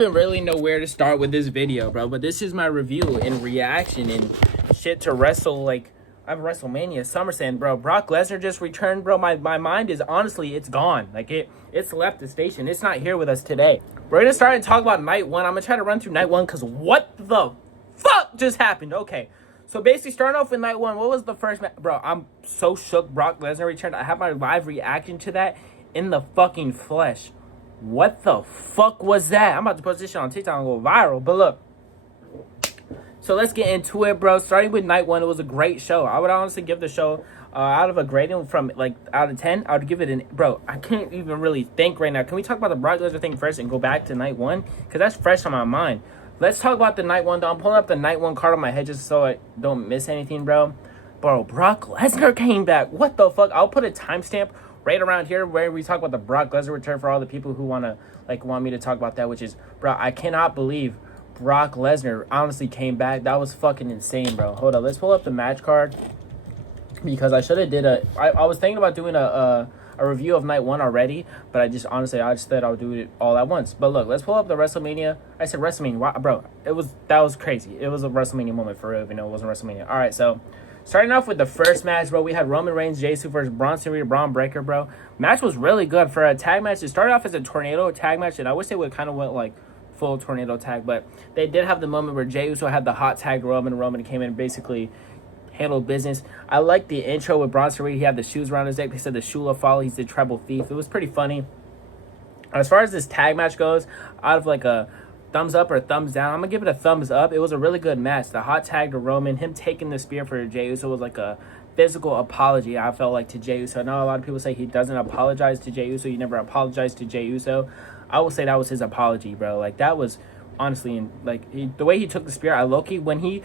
Don't really know where to start with this video, bro, but this is my review and reaction and shit to I have WrestleMania, SummerSlam, bro. Brock Lesnar just returned, bro. My mind is honestly, it's gone. Like it's left the station. It's not here with us today. We're gonna start and talk about night one. I'm gonna try to run through night one because what the fuck just happened? Okay, so basically starting off with night one, what was the first match, bro? I'm so shook. Brock Lesnar returned. I have my live reaction to that in the fucking flesh. What the fuck was that? I'm about to post this shit on TikTok and go viral. But look, so let's get into it, bro. Starting with night one, it was a great show. I would honestly give the show out of a grading from out of 10. I would give it an bro. I can't even really think right now. Can we talk about the Brock Lesnar thing first and go back to night one? Because that's fresh on my mind. Let's talk about the night one, though. I'm pulling up the night one card on my head just so I don't miss anything, bro. Bro, Brock Lesnar came back. What the fuck? I'll put a timestamp right around here where we talk about the Brock Lesnar return for all the people who want me to talk about that, which is, bro, I cannot believe Brock Lesnar honestly came back. That was fucking insane, bro. Hold up, let's pull up the match card because I should have did I was thinking about doing a review of night one already, but I just thought I would do it all at once. But look, let's pull up the WrestleMania. I said WrestleMania, wow, bro. That was crazy. It was a WrestleMania moment for real, even though it wasn't WrestleMania. All right, so starting off with the first match, bro, we had Roman Reigns, Jey Uso versus Bronson Reed, Braun Breaker, bro. Match was really good for a tag match. It started off as a tornado tag match, and I wish they would kind of went like full tornado tag, but they did have the moment where Jey Uso had the hot tag Roman. Roman came in and basically handled business. I like the intro with Bronson Reed. He had the shoes around his neck. They said the Shula follow. He's the treble thief. It was pretty funny. As far as this tag match goes, out of like a thumbs up or thumbs down, I'm gonna give it a thumbs up. It was a really good match. The hot tag to Roman, him taking the spear for Jey Uso was like a physical apology, I felt like, to Jey Uso. I know a lot of people say he doesn't apologize to Jey Uso. You never apologize to Jey Uso. I will say that was his apology, bro. Like, that was honestly, the way he took the spear, it looked like when he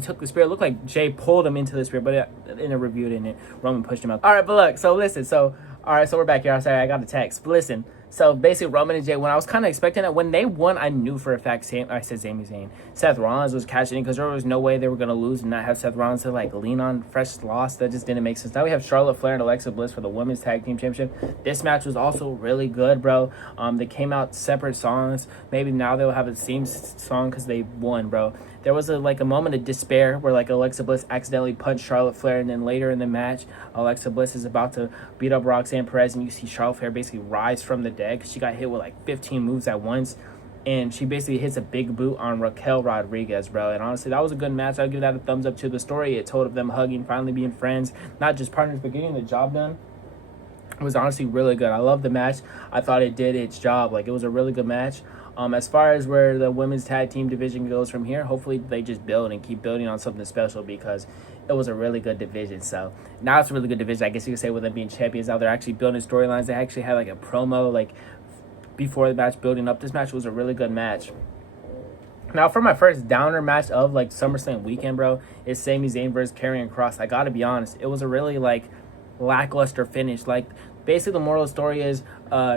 took the spear, it looked like Jey pulled him into the spear, but in a review, it didn't. Roman pushed him out. All right, but look, so listen, so we're back here. I'm sorry, I got a text. But listen, so basically Roman and Jey, when I was kind of expecting it, when they won, I knew for a fact, Sami Zayn, Seth Rollins was cashing in because there was no way they were going to lose and not have Seth Rollins to lean on fresh loss. That just didn't make sense. Now we have Charlotte Flair and Alexa Bliss for the Women's Tag Team Championship. This match was also really good, bro. They came out separate songs. Maybe now they'll have a theme song because they won, bro. There was a moment of despair where Alexa Bliss accidentally punched Charlotte Flair, and then later in the match, Alexa Bliss is about to beat up Roxanne Perez, and you see Charlotte Flair basically rise from the dead because she got hit with 15 moves at once, and she basically hits a big boot on Raquel Rodriguez, bro. And honestly, that was a good match. I'll give that a thumbs up to the story. It told of them hugging, finally being friends, not just partners, but getting the job done. It was honestly really good. I love the match. I thought it did its job. It was a really good match. As far as where the women's tag team division goes from here, hopefully they just build and keep building on something special because it was a really good division. So now it's a really good division, I guess you could say, with them being champions. Now they're actually building storylines. They actually had a promo before the match building up. This match was a really good match. Now for my first downer match of SummerSlam weekend, bro, is Sami Zayn versus Karrion Kross. I gotta be honest, it was a really lackluster finish. Basically the moral of the story is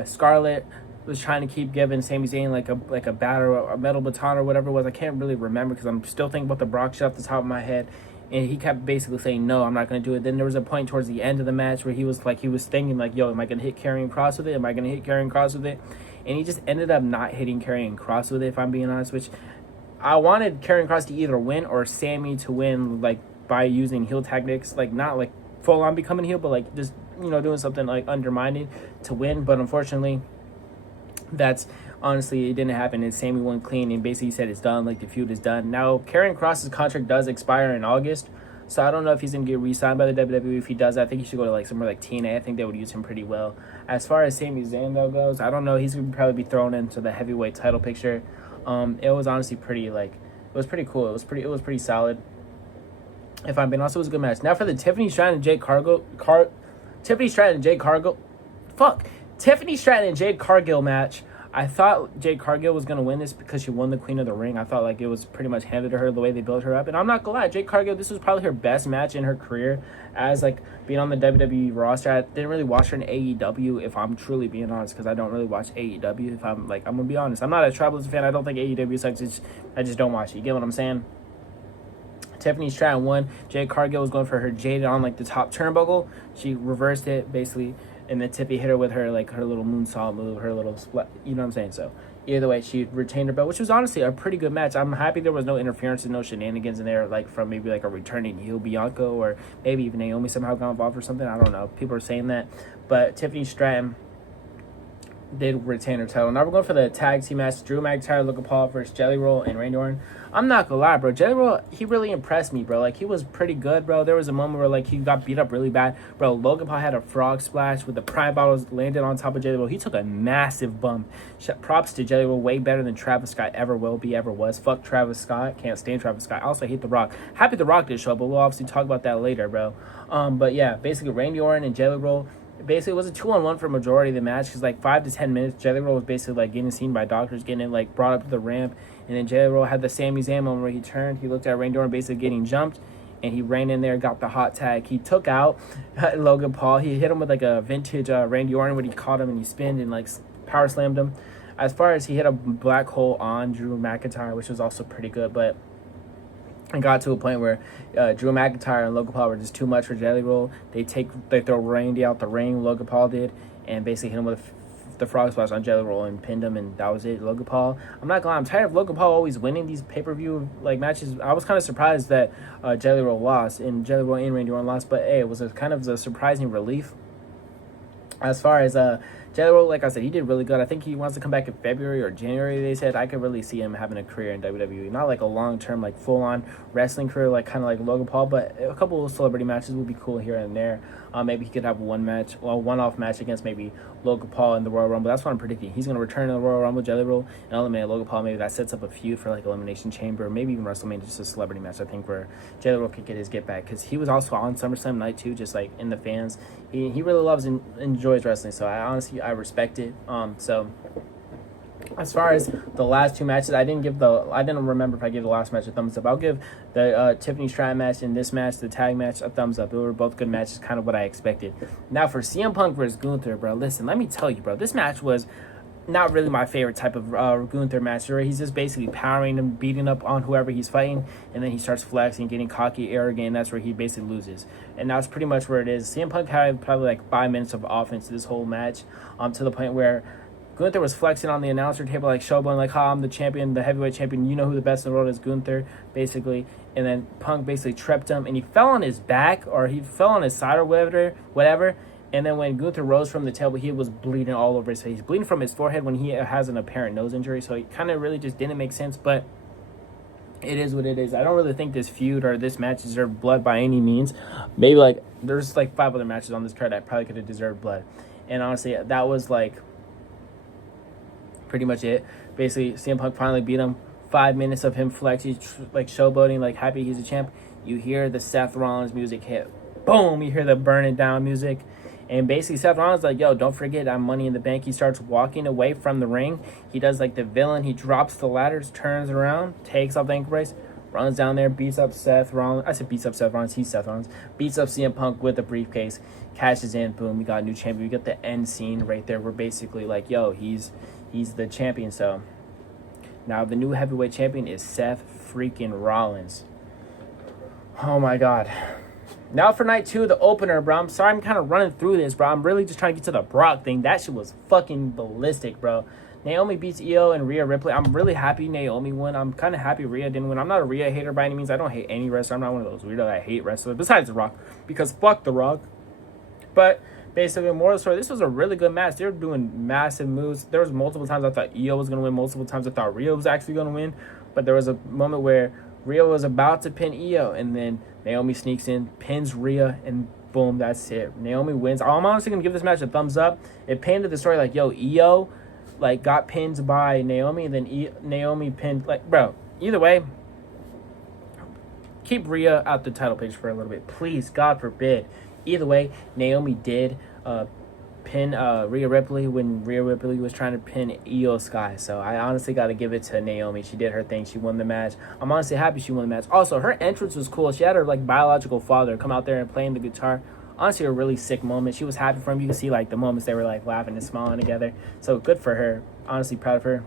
Scarlett was trying to keep giving Sami Zayn a bat or a metal baton or whatever it was. I can't really remember because I'm still thinking about the Brock shit off the top of my head. And he kept basically saying, no, I'm not going to do it. Then there was a point towards the end of the match where he was thinking yo, am I going to hit Karrion Kross with it? Am I going to hit Karrion Kross with it? And he just ended up not hitting Karrion Kross with it, if I'm being honest, which I wanted Karrion Kross to either win or Sami to win, by using heel tactics, not full on becoming heel, but just, doing something undermining to win. But unfortunately, that's honestly, it didn't happen, and Sami won clean and basically said it's done, the feud is done. Now, Karrion Kross's contract does expire in August, so I don't know if he's going to get re-signed by the WWE. If he does, I think he should go to somewhere like TNA. I think they would use him pretty well. As far as Sami Zayn, though, goes, I don't know. He's going to probably be thrown into the heavyweight title picture. It was honestly pretty, it was pretty cool. It was pretty solid. If I'm being honest, it was a good match. Now for the Tiffany Stratton and Jade Cargill match. I thought Jade Cargill was going to win this because she won the Queen of the Ring. I thought it was pretty much handed to her the way they built her up. And I'm not going to lie, Jade Cargill, this was probably her best match in her career as being on the WWE roster. I didn't really watch her in AEW, if I'm truly being honest, because I don't really watch AEW. If I'm going to be honest. I'm not a Trailblazer fan. I don't think AEW sucks. I just don't watch it. You get what I'm saying? Tiffany Stratton won. Jade Cargill was going for her Jade on the top turnbuckle. She reversed it basically and then Tiffany hit her with her like her little moonsault move, her little split. You know what I'm saying? So either way, she retained her belt, which was honestly a pretty good match. I'm happy there was no interference and no shenanigans in there, like from maybe like a returning heel Bianca or maybe even Naomi somehow got involved or something. I don't know. People are saying that, but Tiffany Stratton did retain her title. Now we're going for the tag team match: Drew McIntyre, Logan Paul versus Jelly Roll and Randy Orton. I'm not gonna lie, bro. Jelly Roll, he really impressed me, bro. Like, he was pretty good, bro. There was a moment where like he got beat up really bad, bro. Logan Paul had a frog splash with the pride bottles landed on top of Jelly Roll. He took a massive bump. Props to Jelly Roll, way better than Travis Scott ever will be, ever was. Fuck Travis Scott, can't stand Travis Scott. I also hate The Rock. Happy The Rock did show, but we'll obviously talk about that later, bro. But yeah, basically Randy Orton and Jelly Roll. Basically, it was a 2-on-1 for majority of the match because like 5 to 10 minutes, Jelly Roll was basically like getting seen by doctors, getting it like brought up to the ramp, and then Jelly Roll had the Sami Zayn moment where he turned, he looked at Randy Orton basically getting jumped, and he ran in there, got the hot tag. He took out Logan Paul. He hit him with like a vintage Randy Orton when he caught him and he spinned and like power slammed him. As far as he hit a black hole on Drew McIntyre, which was also pretty good, but it got to a point where Drew McIntyre and Logan Paul were just too much for Jelly Roll. They throw Randy out the ring, Logan Paul did, and basically hit him with the frog splash on Jelly Roll and pinned him, and that was it. Logan Paul, I'm not gonna lie, I'm tired of Logan Paul always winning these pay-per-view like matches. I was kind of surprised that Jelly Roll lost, and Jelly Roll and Randy Orton lost, but hey, it was kind of a surprising relief. As far as Jelly Roll, like I said, he did really good. I think he wants to come back in February or January, they said. I could really see him having a career in WWE. Not like a long-term, like full-on wrestling career, like kind of like Logan Paul, but a couple of celebrity matches would be cool here and there. Maybe he could have one-off match against maybe Logan Paul in the Royal Rumble. That's what I'm predicting. He's going to return to the Royal Rumble, Jelly Roll, and eliminate Logan Paul. Maybe that sets up a feud for like Elimination Chamber, or maybe even WrestleMania, just a celebrity match, I think, where Jelly Roll could get his get back. Because he was also on SummerSlam night too, just like in the fans. He really loves and enjoys wrestling, so I respect it. So as far as the last two matches, I didn't remember if I gave the last match a thumbs up. I'll give the Tiffany Stratton match and this match, the tag match, a thumbs up. They were both good matches, kind of what I expected. Now for CM Punk versus Gunther, bro, listen, let me tell you, bro, this match was not really my favorite type of Gunther match, where he's just basically powering and beating up on whoever he's fighting, and then he starts flexing, getting cocky, arrogant, and that's where he basically loses. And that's pretty much where it is. CM Punk had probably like 5 minutes of offense this whole match, to the point where Gunther was flexing on the announcer table, like showboating, like, I'm the champion, the heavyweight champion, you know who the best in the world is, Gunther, basically. And then Punk basically tripped him, and he fell on his back, or he fell on his side or whatever. And then when Gunther rose from the table, he was bleeding all over his face. He's bleeding from his forehead when he has an apparent nose injury. So it kind of really just didn't make sense. But it is what it is. I don't really think this feud or this match deserved blood by any means. Maybe like there's like 5 other matches on this card that probably could have deserved blood. And honestly, that was like pretty much it. Basically, CM Punk finally beat him. 5 minutes of him flexing, like showboating, like happy he's a champ. You hear the Seth Rollins music hit. Boom! You hear the burn it down music. And basically, Seth Rollins like, yo, don't forget, I'm Money in the Bank. He starts walking away from the ring. He does like the villain. He drops the ladders, turns around, takes off the ankle brace, runs down there, beats up Seth Rollins. I said beats up Seth Rollins. He's Seth Rollins. Beats up CM Punk with the briefcase, cashes in. Boom, we got a new champion. We got the end scene right there. We're basically like, yo, he's the champion. So now the new heavyweight champion is Seth freaking Rollins. Oh my God. Now for night 2, the opener, bro. I'm sorry I'm kind of running through this, bro. I'm really just trying to get to the Brock thing. That shit was fucking ballistic, bro. Naomi beats Io and Rhea Ripley. I'm really happy Naomi won. I'm kind of happy Rhea didn't win. I'm not a Rhea hater by any means. I don't hate any wrestler. I'm not one of those weirdos that hate wrestlers, besides The Rock, because fuck The Rock. But basically, moral of the story, this was a really good match. They were doing massive moves. There was multiple times I thought Io was going to win. Multiple times I thought Rhea was actually going to win. But there was a moment where Rhea was about to pin Io, and then Naomi sneaks in, pins Rhea, and boom, that's it. Naomi wins. I'm honestly going to give this match a thumbs up. It painted the story like, yo, Io, like, got pinned by Naomi, and then Naomi pinned, like, bro, either way, keep Rhea out the title picture for a little bit. Please, God forbid. Either way, Naomi did pin Rhea Ripley when Rhea Ripley was trying to pin Io Sky. So I honestly got to give it to Naomi. She did her thing. She won the match. I'm honestly happy she won the match. Also, her entrance was cool. She had her like biological father come out there and playing the guitar. Honestly, a really sick moment. She was happy for him. You can see like the moments they were like laughing and smiling together. So good for her. Honestly, proud of her.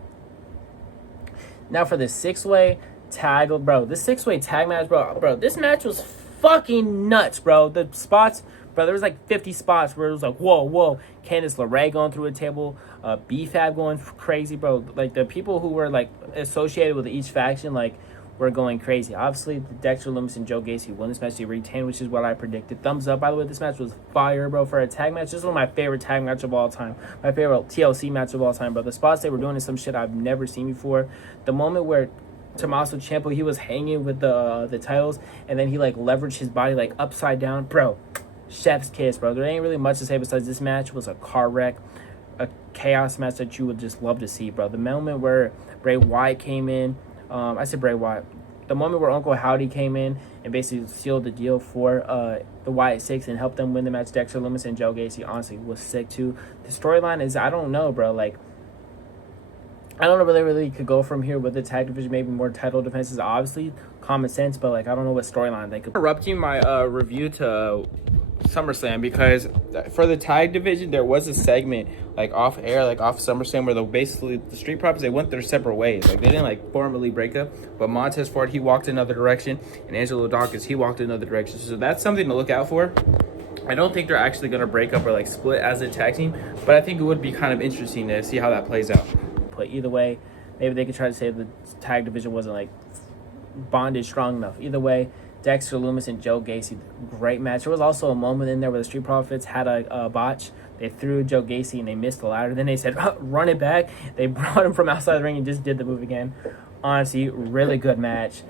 Now for the 6-way tag, bro. This 6-way tag match, bro. This match was fucking nuts, bro. The spots, Bro, there was like 50 spots where it was like, whoa. Candice LeRae going through a table, B-Fab going crazy, bro. Like, the people who were, like, associated with each faction, like, were going crazy. Obviously, Dexter Lumis and Joe Gacy won this match. They retained, which is what I predicted. Thumbs up. By the way, this match was fire, bro, for a tag match. This is one of my favorite tag match of all time. My favorite TLC match of all time, bro. The spots they were doing is some shit I've never seen before. The moment where Tommaso Ciampa, he was hanging with the titles, and then he, like, leveraged his body, like, upside down. Bro, chef's kiss, bro. There ain't really much to say besides this match was a car wreck, a chaos match that you would just love to see, bro. The moment where Bray Wyatt came in, I said Bray Wyatt. The moment where Uncle Howdy came in and basically sealed the deal for the Wyatt Six and helped them win the match, Dexter Lumis and Joe Gacy, honestly, was sick too. The storyline is, I don't know, bro. Like, I don't know where they really could go from here with the tag division. Maybe more title defenses, obviously, common sense, but, like, I don't know what storyline they could. Interrupting my review to SummerSlam, because for the tag division there was a segment like off air, like off SummerSlam, where basically the Street Profits, they went their separate ways. Like, they didn't like formally break up, but Montez Ford, he walked another direction, and Angelo Dawkins, he walked another direction. So that's something to look out for. I don't think they're actually going to break up or like split as a tag team, but I think it would be kind of interesting to see how that plays out. But either way, maybe they could try to say the tag division wasn't like bonded strong enough. Either way, Dexter Lumis and Joe Gacy, great match. There was also a moment in there where the Street Profits had a botch. They threw Joe Gacy and they missed the ladder. Then they said, run it back. They brought him from outside the ring and just did the move again. Honestly, really good match.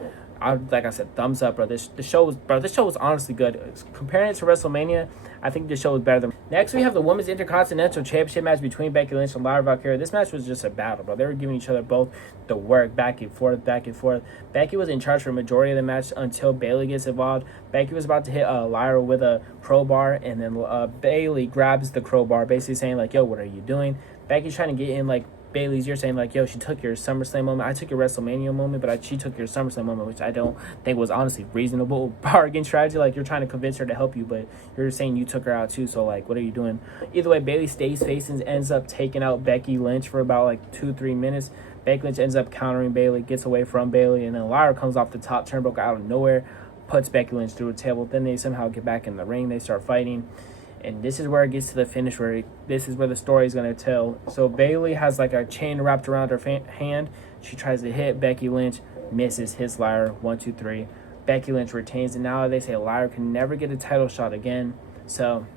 Like I said, thumbs up, bro. This show was honestly good. Comparing it to WrestleMania, I think this show was better than. Next, we have the Women's Intercontinental Championship match between Becky Lynch and Lyra Valkyria. This match was just a battle, bro. They were giving each other both the work, back and forth. Becky was in charge for a majority of the match until Bayley gets involved. Becky was about to hit Lyra with a crowbar, and then Bayley grabs the crowbar, basically saying, like, yo, what are you doing? Becky's trying to get in, like, Bayley's ear, saying, like, yo, she took your SummerSlam moment. I took your WrestleMania moment, but she took your SummerSlam moment, which I don't think was honestly reasonable bargain strategy. Like, you're trying to convince her to help you, but you're saying you took her out too, so, like, what are you doing? Either way, Bayley stays facing, ends up taking out Becky Lynch for about, like, 2-3 minutes. Becky Lynch ends up countering Bayley, gets away from Bayley, and then Lyra comes off the top turnbuckle out of nowhere, puts Becky Lynch through a table. Then they somehow get back in the ring. They start fighting. And this is where it gets to the finish, this is where the story is going to tell. So Bayley has like a chain wrapped around her hand. She tries to hit Becky Lynch, misses, hits Lyra, 1, 2, 3. Becky Lynch retains, and now they say Lyra can never get a title shot again. So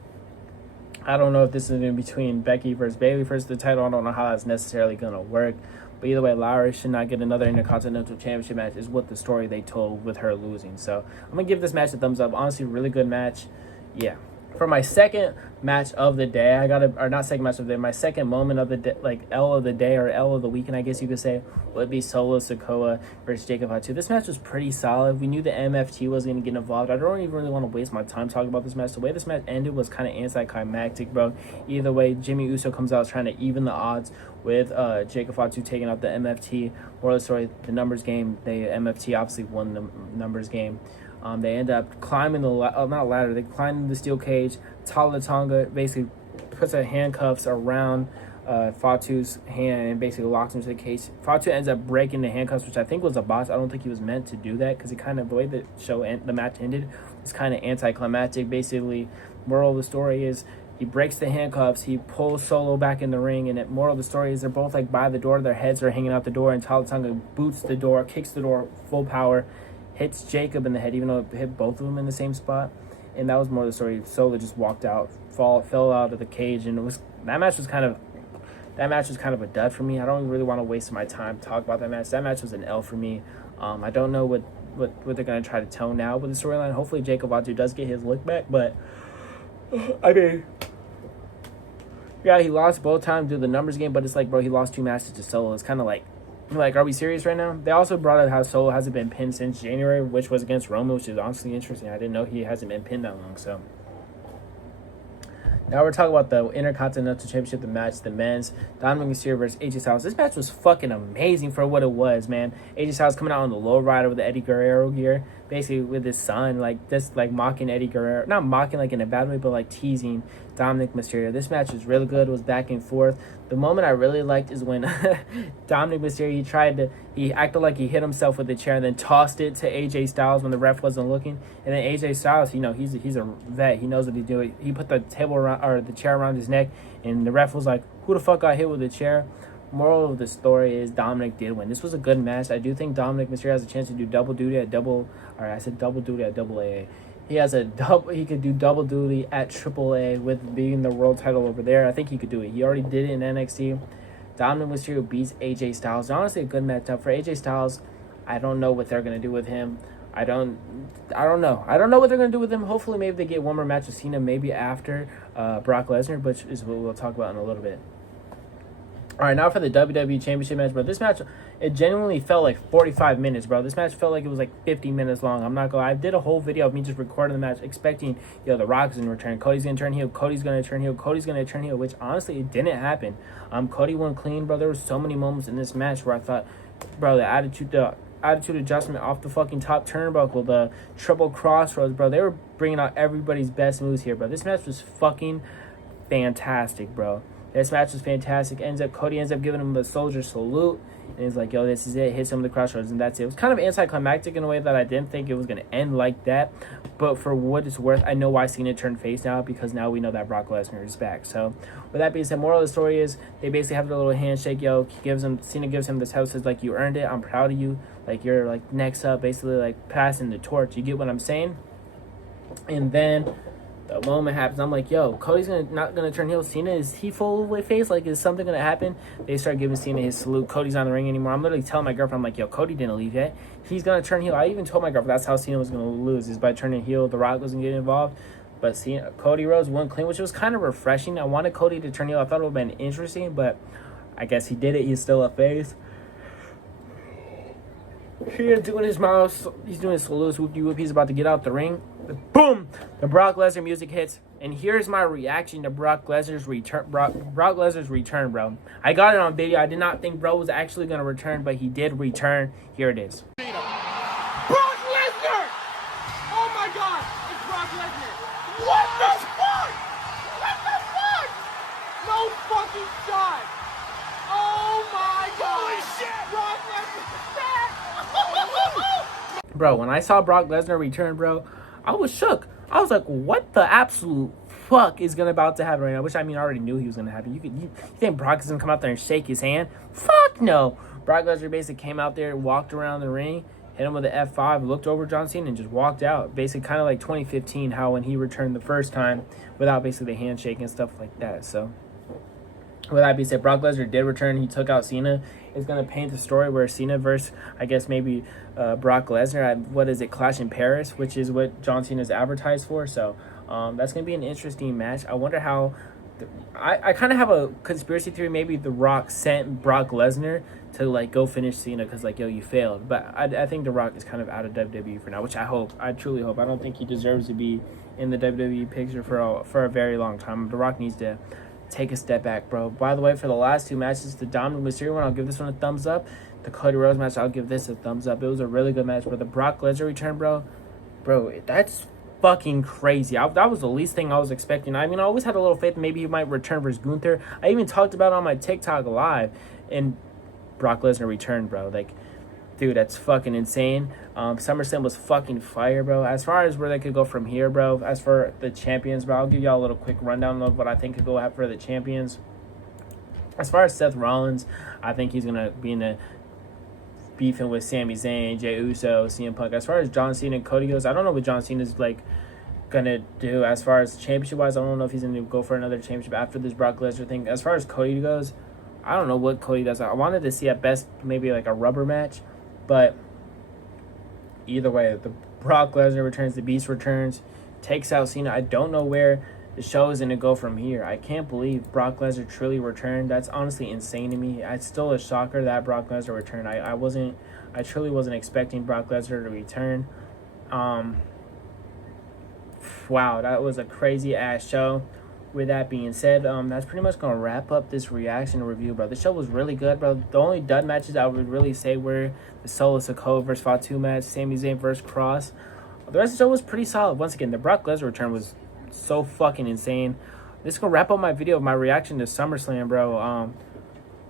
I don't know if this is in between Becky versus Bayley versus the title. I don't know how that's necessarily going to work. But either way, Lyra should not get another Intercontinental Championship match, is what the story they told with her losing. So I'm going to give this match a thumbs up. Honestly, really good match. Yeah. For my second match of the day, my second moment of the day, like L of the day or L of the weekend, I guess you could say, would be Solo Sikoa versus Jacob Fatu. This match was pretty solid. We knew the MFT was going to get involved. I don't even really want to waste my time talking about this match. The way this match ended was kind of anticlimactic, bro. Either way, Jimmy Uso comes out trying to even the odds with Jacob Fatu taking out the MFT. Moral of the story, the numbers game, the MFT obviously won the numbers game. They end up climbing they climb the steel cage. Tala Tonga basically puts her handcuffs around Fatu's hand and basically locks him to the cage. Fatu ends up breaking the handcuffs, which I think was a botch. I don't think he was meant to do that, because the way the match ended is kind of anticlimactic. Basically, moral of the story is he breaks the handcuffs, he pulls Solo back in the ring, and the moral of the story is they're both like by the door, their heads are hanging out the door, and Tala Tonga boots the door, kicks the door full power, hits Jacob in the head, even though it hit both of them in the same spot. And that was more of the story. Solo just walked out, fell out of the cage, and that match was kind of a dud for me. I don't really want to waste my time to talk about that match. That match was an L for me. I don't know what they're going to try to tone now with the storyline. Hopefully Jacob Fatu does get his look back, but I mean, yeah, he lost both times due to the numbers game, but it's like, bro, he lost 2 matches to Solo. It's kind of like, are we serious right now? They also brought up how Solo hasn't been pinned since January, which was against Roman, which is honestly interesting. I didn't know he hasn't been pinned that long. So now we're talking about the Intercontinental Championship, the match, the men's, Dominic Mysterio versus AJ Styles. This match was fucking amazing for what it was, man. AJ Styles coming out on the low rider with the Eddie Guerrero gear. basically with his son, like just like mocking Eddie Guerrero, not mocking like in a bad way, but like teasing Dominic Mysterio. This match was really good. It was back and forth. The moment I really liked is when Dominic Mysterio, he acted like he hit himself with the chair and then tossed it to AJ Styles when the ref wasn't looking. And then AJ Styles, he's a vet. He knows what he's doing. He put the table around, or the chair around his neck, and the ref was like, "Who the fuck got hit with the chair?" Moral of the story is Dominic did win. This was a good match. I do think Dominic Mysterio has a chance to do double duty at double. All right, I said double duty at double AA. He could do double duty at triple A with being the world title over there. I think he could do it. He already did it in NXT. Dominic Mysterio beats AJ Styles. Honestly, a good matchup for AJ Styles. I don't know what they're gonna do with him. I don't know. I don't know what they're gonna do with him. Hopefully, maybe they get one more match with Cena, maybe after Brock Lesnar, which is what we'll talk about in a little bit. All right, now for the WWE Championship match, bro. This match, it genuinely felt like 45 minutes, bro. This match felt like it was like 50 minutes long. I'm not gonna lie. I did a whole video of me just recording the match, expecting, The Rock's gonna return. Cody's gonna turn heel. Cody's gonna turn heel. Cody's gonna turn heel, which honestly, it didn't happen. Cody won clean, bro. There were so many moments in this match where I thought, bro, the attitude adjustment off the fucking top turnbuckle, the triple crossroads, bro. They were bringing out everybody's best moves here, bro. This match was fucking fantastic, bro. This match was fantastic. Cody ends up giving him a soldier salute. And he's like, this is it. Hits him with the crossroads, and that's it. It was kind of anticlimactic in a way that I didn't think it was going to end like that. But for what it's worth, I know why Cena turned face now, because now we know that Brock Lesnar is back. So with that being said, moral of the story is they basically have their little handshake. Cena gives him this house, says, like, you earned it. I'm proud of you. Like, you're, like, next up, basically, like, passing the torch. You get what I'm saying? And then the moment happens, I'm like, Cody's not gonna turn heel. Cena, is he full with face? Like, is something gonna happen? They start giving Cena his salute. Cody's not in the ring anymore. I'm literally telling my girlfriend, I'm like, Cody didn't leave yet. He's gonna turn heel. I even told my girlfriend that's how Cena was gonna lose, is by turning heel. The Rock wasn't getting involved. But Cody Rhodes won clean, which was kind of refreshing. I wanted Cody to turn heel. I thought it would have been interesting, but I guess he did it. He's still a face. He's doing his mouth. He's doing his salutes. Whoop-de-whoop. He's about to get out the ring. Boom! The Brock Lesnar music hits, and here's my reaction to Brock Lesnar's return. Brock Lesnar's return, bro. I got it on video. I did not think bro was actually gonna return, but he did return. Here it is. Brock Lesnar! Oh my God! It's Brock Lesnar! What the fuck? What the fuck? No fucking shot! Oh my God! Holy shit! Brock Lesnar is back! Bro, when I saw Brock Lesnar return, bro, I was shook. I was like, what the absolute fuck is about to happen right now? Which, I already knew he was going to happen. You think Brock is going to come out there and shake his hand? Fuck no. Brock Lesnar basically came out there, walked around the ring, hit him with the F5, looked over John Cena, and just walked out. Basically, kind of like 2015, how when he returned the first time without basically the handshake and stuff like that. So, with that being said, Brock Lesnar did return. He took out Cena. It's going to paint the story where Cena versus, I guess, maybe Brock Lesnar at, Clash in Paris, which is what John Cena's advertised for. So that's going to be an interesting match. I wonder how... I kind of have a conspiracy theory. Maybe The Rock sent Brock Lesnar to, go finish Cena because, you failed. But I think The Rock is kind of out of WWE for now, which I hope. I truly hope. I don't think he deserves to be in the WWE picture for a very long time. The Rock needs to take a step back, bro. By the way, for the last two matches, the Dominic Mysterio one, I'll give this one a thumbs up. The Cody Rhodes match, I'll give this a thumbs up. It was a really good match. But the Brock Lesnar return, bro, that's fucking crazy. That was the least thing I was expecting. I always had a little faith maybe he might return versus Gunther. I even talked about it on my TikTok live, and Brock Lesnar returned, bro. Dude, that's fucking insane. SummerSlam was fucking fire, bro. As far as where they could go from here, bro, as for the champions, bro, I'll give y'all a little quick rundown of what I think could go out for the champions. As far as Seth Rollins, I think he's going to be in the beefing with Sami Zayn, Jey Uso, CM Punk. As far as John Cena and Cody goes, I don't know what John Cena's, going to do. As far as championship-wise, I don't know if he's going to go for another championship after this Brock Lesnar thing. As far as Cody goes, I don't know what Cody does. I wanted to see at best maybe a rubber match. But either way, the Brock Lesnar returns, the Beast returns, takes out Cena. I don't know where the show is going to go from here. I can't believe Brock Lesnar truly returned. That's honestly insane to me. It's still a shocker that Brock Lesnar returned. I truly wasn't expecting Brock Lesnar to return. Wow, that was a crazy ass show. with that being said, that's pretty much gonna wrap up this reaction review, bro. The show was really good, bro. The only dud matches I would really say were the Solo Sikoa versus Fatu match, Sami Zayn versus Cross. The rest of the show was pretty solid. Once again, the Brock Lesnar return was so fucking insane. This is gonna wrap up my video of my reaction to SummerSlam, bro.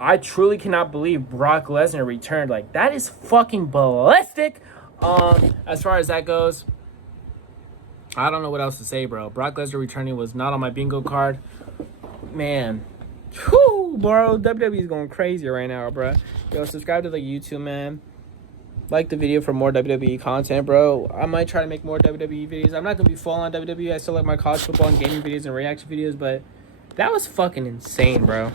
I truly cannot believe Brock Lesnar returned. Like, that is fucking ballistic. As far as that goes, I don't know what else to say, bro. Brock Lesnar returning was not on my bingo card. Man. Whew, bro. WWE is going crazy right now, bro. Yo, subscribe to the YouTube, man. Like the video for more WWE content, bro. I might try to make more WWE videos. I'm not going to be full on WWE. I still like my college football and gaming videos and reaction videos, but that was fucking insane, bro.